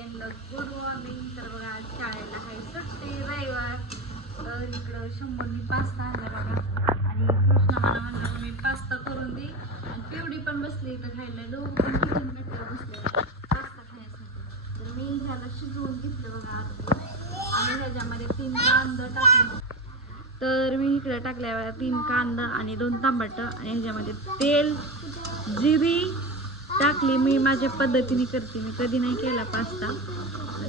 सगळ्यांना good morning. तर बघा आज शाळेला आहे सुट्टी रविवार. तर इकडं शंभरनी पास्ता आणला बघा. आणि कृष्णा मला म्हणला मी पास्ता करून दे. आणि पिवडी पण बसली इथं खायला दोन पण टिफिन पेटला बसले. पास्ता खाण्यासाठी तर मी ह्याला शिजवून घेतलं बघा आता आणि ह्याच्यामध्ये तीन कांदा टाकलं. तर मी इकडे टाकल्या तीन कांदा आणि दोन टमाटर आणि ह्याच्यामध्ये तेल जिरी टाकली मी माझ्या पद्धतीने करते. मी कधी नाही केला पास्ता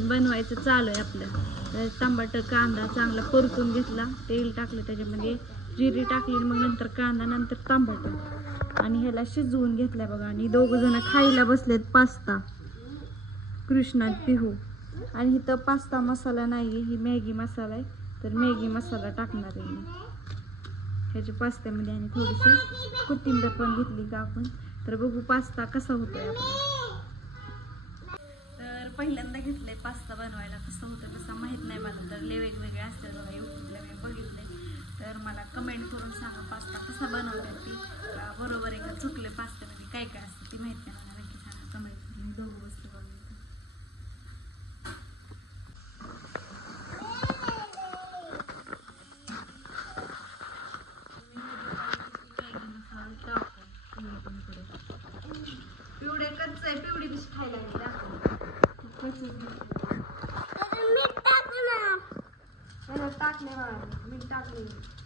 बनवायचं चालू आहे आपलं. तर टमाटर कांदा चांगला परतून घेतला. तेल टाकलं त्याच्यामध्ये जिरी टाकली मग नंतर कांदा नंतर तांबट. आणि ह्याला शिजवून घेतलं बघा. आणि दोघं जण खायला बसलेत पास्ता. कृष्णात पिहू. आणि इथं पास्ता मसाला नाही ही मॅगी मसाला आहे. तर मॅगी मसाला टाकणार आहे मी. ह्याच्या पास्त्यामध्ये आणि थोडीशी कोथिंबीर पण घेतली का आपण. तर बघू पास्ता कसा होतोय आपला. तर पहिल्यांदा घेतलंय पास्ता बनवायला. कसं होतं कसं माहीत नाही मला. तर लय वेगवेगळे असतात बघा. युट्यूबला मी बघितले तर मला कमेंट करून सांगा पास्ता कसा बनवतात ती. बरोबर आहे का चुकले पास्त्यामध्ये? काय काय असतं ती माहीत नाही मला नक्की सांगा कमेंट करून दोघं वस्तू बनवते पिवडे कच्च आहे पिवडी कशी खायला लागली दाखव मीठ टाकले मीठ टाकले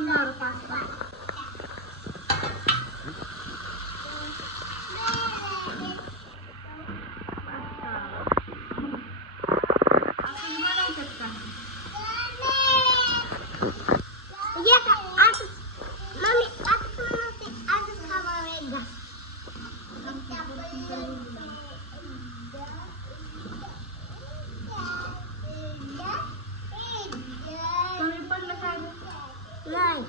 insanlar गं?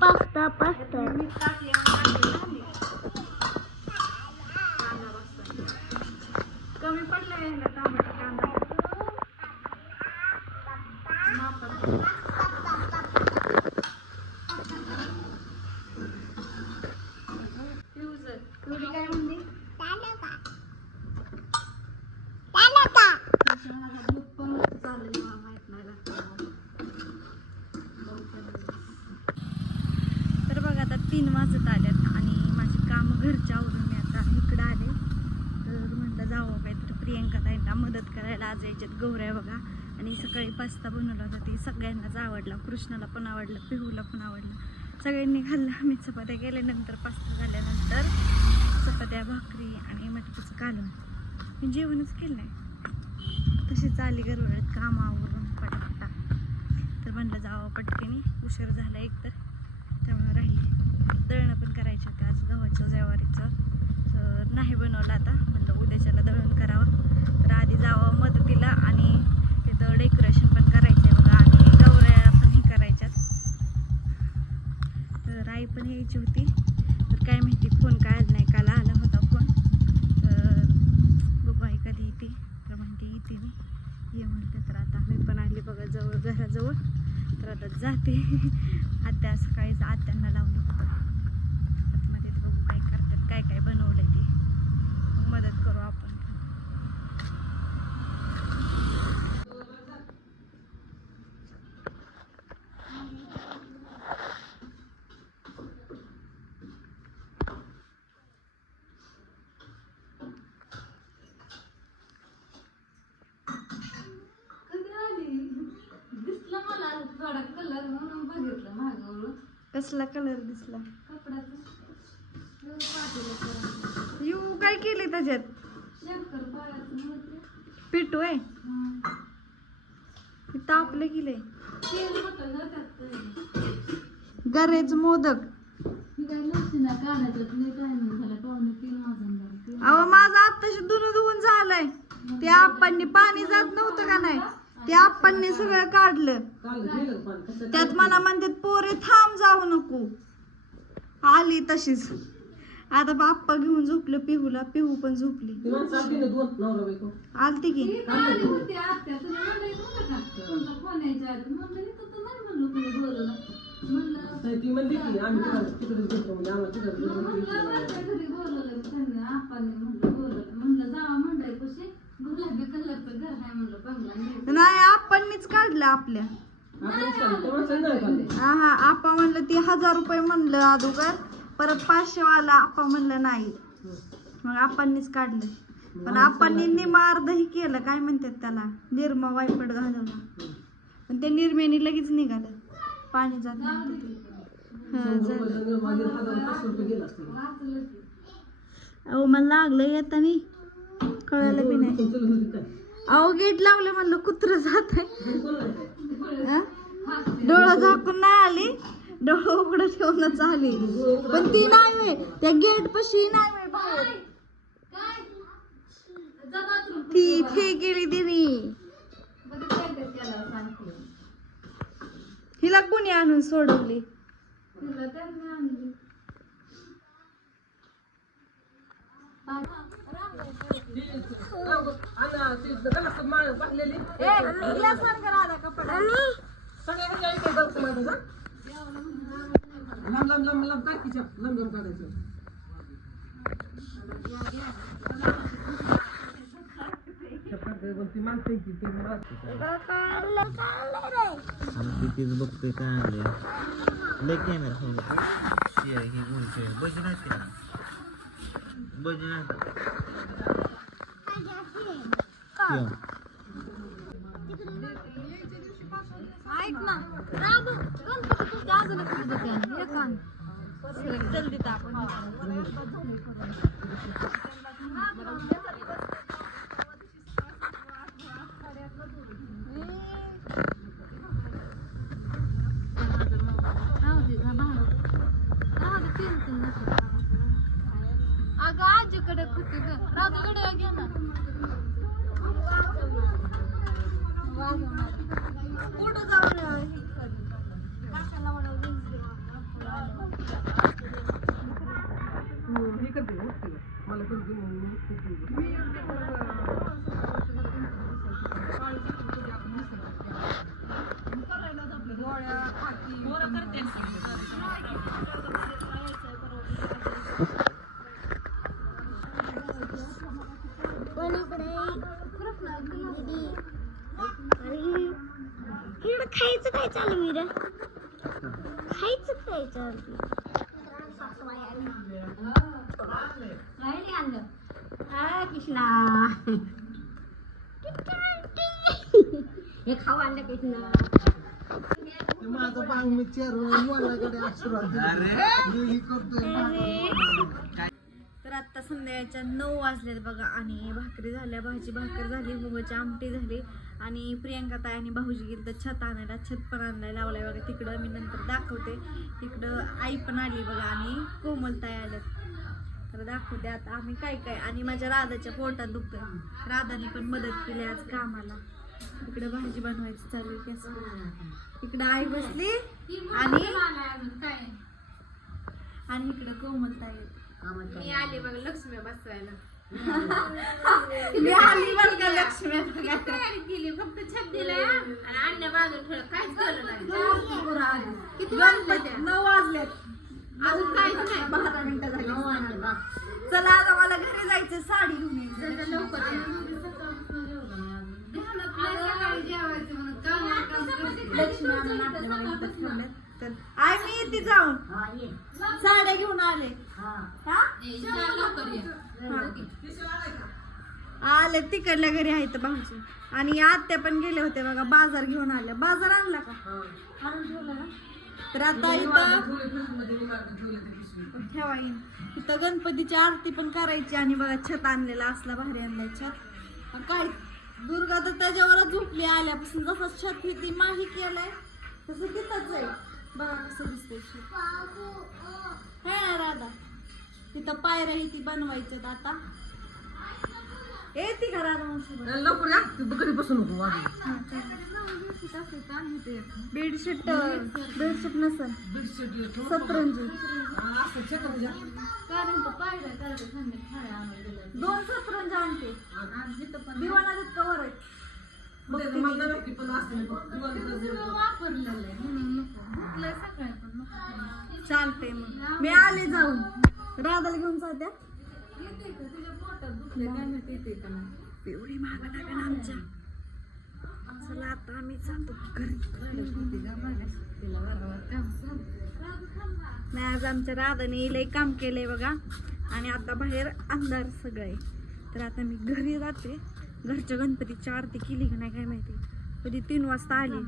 पास्ता पास्ता मीठ टाकले आणि टाकले झाले. कांदा बसला. कमी पडलं ह्याला टमाटर कांदा मापात. फ्यूज फ्यूज काय म्हणली माझा दूध पण चाललेलं मला माहीत नाही लागतं. तर बघा आता तीन वाजत आल्यात आणि माझी कामं घरच्या आवरून मी आता इकडं आले. तर म्हटलं जावं काहीतरी प्रियंका ताईंना मदत करायला आज याच्यात गौऱ्या बघा. आणि सकाळी पास्ता बनवला होता ते सगळ्यांनाच आवडला. कृष्णाला पण आवडलं पिहूला पण आवडला. सगळ्यांनी खाल्लं आम्ही चपात्या केल्यानंतर पास्ता झाल्यानंतर चपात्या भाकरी आणि मटकीचं कालवण. मी जेवणच केलं नाही. तशीच आली गरवळत कामावरून पटापटा. तर म्हणलं जावं पटकेने उशीर झाला एक तर त्यामुळे राहिली. दळणं पण करायचे होते आज गव्हाचं ज्वारीचं. तर नाही बनवलं आता म्हटलं उद्याच्याला दळण करावं. तर आधी जावं मदतीला आणि तिथं डेकोरेशन पण करायचं आहे बघा. आणि गौऱ्या पण हे करायच्यात. तर आई पण यायची होती. तर काय माहिती फोन काय आला नाही काल आला होता फोन. तर बघू आई कधी येते. तर म्हणते येते मी. ये म्हणते तर आता मी पण आली बघा जवळ घराजवळ. तर आता जाते. आत्या सकाळीच आत्यांना लावलं होतं आतमध्ये ते बघू काय करतात काय काय बनवलंय ते मग मदत करू आपण बघितलं मागवलं कसला कलर दिसला. यू काय केले त्याच्यात. पिटू आहे. तापलं गेले. गरेच मोदक. अहो माझं आत्ताशी धुणं धुवून झालंय. त्या आप्पांनी पाणी जात नव्हतं का नाही? त्या आप्पांनी सगळं काढलं. त्यात मला म्हणतात पोरे थांब जाऊ नको. आली तशीच. आता बाप्पा घेऊन झोपलं पिहूला पिहू पण झोपली. आलती की? ती आली होती आत्या तुला म्हणलं येत नव्हतं का तुमचा फोन यायच्या आधी म्हणलं येत होतं नाही म्हणलं कुणी बोलवलं म्हणलं म्हणलं वरच्या घरी बोलवलं त्यांनी आप्पांनी म्हणलं बोलवलं म्हणलं जावा म्हणलंय कशी गुलाबी कलरचं घर आहे म्हणलं बंगला नाही नाही काढलं आपल्या. हा हा आप्पा म्हणलं ती हजार रुपये म्हणलं अगोदर परत पाचशे वाला आप्पा म्हणलं नाही. मग आप्पांनीच काढलं. पण आप्पांनी निमा अर्ध ही केलं काय म्हणतात त्याला? निरमा वायपट घालवला. पण ते निरम्याने लगेच निघालं. पाणी जात. अहो मला लागलं येतानी. कळालं बी नाही. अहो गेट लावलं म्हणलं कुत्र जात आहे. डोळं झाकून नाही आली. डोळं उघडं ठेवूनच आली. पण ती नाही होय. त्या गेट पशी नाही बाहेर. bathroom. ती थे गेली दिनी बघ काय काय केलं सांगते हिला कोणी आणून सोडवली तिला त्यांनी आणली कितीच बघतोय काय आणले लय कॅमेरा समोर शेअर ही बजी नाही ना बजी नाही ऐक ना. राबू गणपतीचं अजून एक दुकान एक आण. जल्दी आपण. राहू दे जा बाहेर. राहू दे, तीन तीन. नको. अगं आजीकडे कुठे ग? राहू दे गड्या घे ना कुठं जाऊन हे कर. काकाला म्हणा विंचू. इकडं खायचं काय चालू मी रे आणलं हा कृष्णा हे खाऊ आणलं कृष्णा माझं बांग मी मोलाकडे आशीर्वाद मी करतोय आत्ता संध्याकाळच्या नऊ वाजलेत बघा आणि भाकरी झाल्या भाजी भाकर झाली मुगाची आमटी झाली आणि प्रियंका ताई आणि भाऊजी गेली तर छत आणायला छत पण आणायला लावलाय बघा. तिकडं मी नंतर दाखवते. तिकडं आई पण आली बघा आणि कोमल ताई आल्यात. तर दाखवते आता आम्ही काय काय. आणि माझ्या राधाच्या पोटात दुखतं राधाने पण मदत केली आज कामाला. इकडं भाजी बनवायची चालू आहे इकडं आई बसली आणि आणि इकडं कोमल ताई मी आले बघ लक्ष्मी बसवायला. मी आली का लक्ष्मी. तयारी केली फक्त छत दिलाय आणि अन्य बाजून ठेवलं काहीच केलं नाही. किती वाजले? गणपती. नऊ वाजलेत अजून काहीच नाही. बारा मिनिटं झाली. चला आता मला घरी जायचं साडी घेऊन लवकर जेवायचं म्हणून. लक्ष्मी. तर येते जाऊन. साड्या घेऊन आले. हा. आले तिकडल्या घरी आहेत भाऊजी. आणि आत्या पण गेले होते बघा बाजार घेऊन आल्या. बाजार आणला का? आणून ठेवला ना? तर आता इथं ठेवा इथं गणपतीची आरती पण करायची आणि बघा छत आणलेला असला भारी आणलाय छत. काय दुर्गा तर त्याच्यावर झोपली आल्यापासून जसं छत ही ती माही केलंय तसं तिथंच आहे. बघा कसं दिसतंय है राधा. तिथं पायऱ्या ही ती बनवायच्यात आता. येते का राधा मावशी लवकर या. तू घरी बसू नको बेडशीट बेडशीट नसल. बेडशीट सतरंजी दोन सतरंजी आणते. दिवाणात कवर आहे. बघते मग नव्हे पण असते दिवाळीत सगळं वापरलेलं आहे. म्हणून नको भुकलंय सगळं पण नको चालते मग. मी आले जाऊन. राधाला घेऊन जात्या येते का? तुझ्या पोटात दुखले काय माहिती येते का? नाही पिवळी महाग लागेल आमच्या. चला आता आम्ही जातो घरी. नाही आज आमच्या राधाने लय काम केलंय बघा. आणि आता बाहेर अंधार सगळं आहे. तर आता मी घरी जाते. घरच्या गणपतीची आरती केली का नाही काय माहिती. कधी तीन वाजता आली.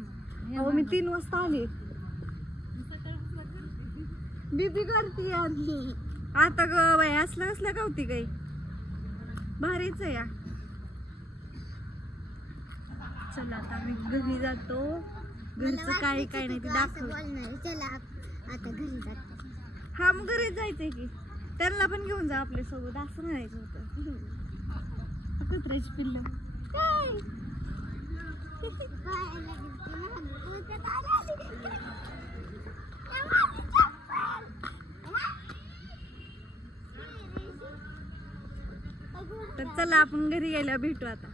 अहो मी तीन वाजता आली. दीदी करते आता ग बाई असलं कसलं का होती काही भारीच आहे या. चला आता मी घरी जातो. घरचं काय काय नाही ते दाखव. चला आता घरी जातो. हा मग घरी जायचंय की. त्यांना पण घेऊन जा आपल्यासोबत असं म्हणायचं होतं. कुत्र्याची पिल्ल. तर चला आपण घरी गेल्यावर भेटू आता.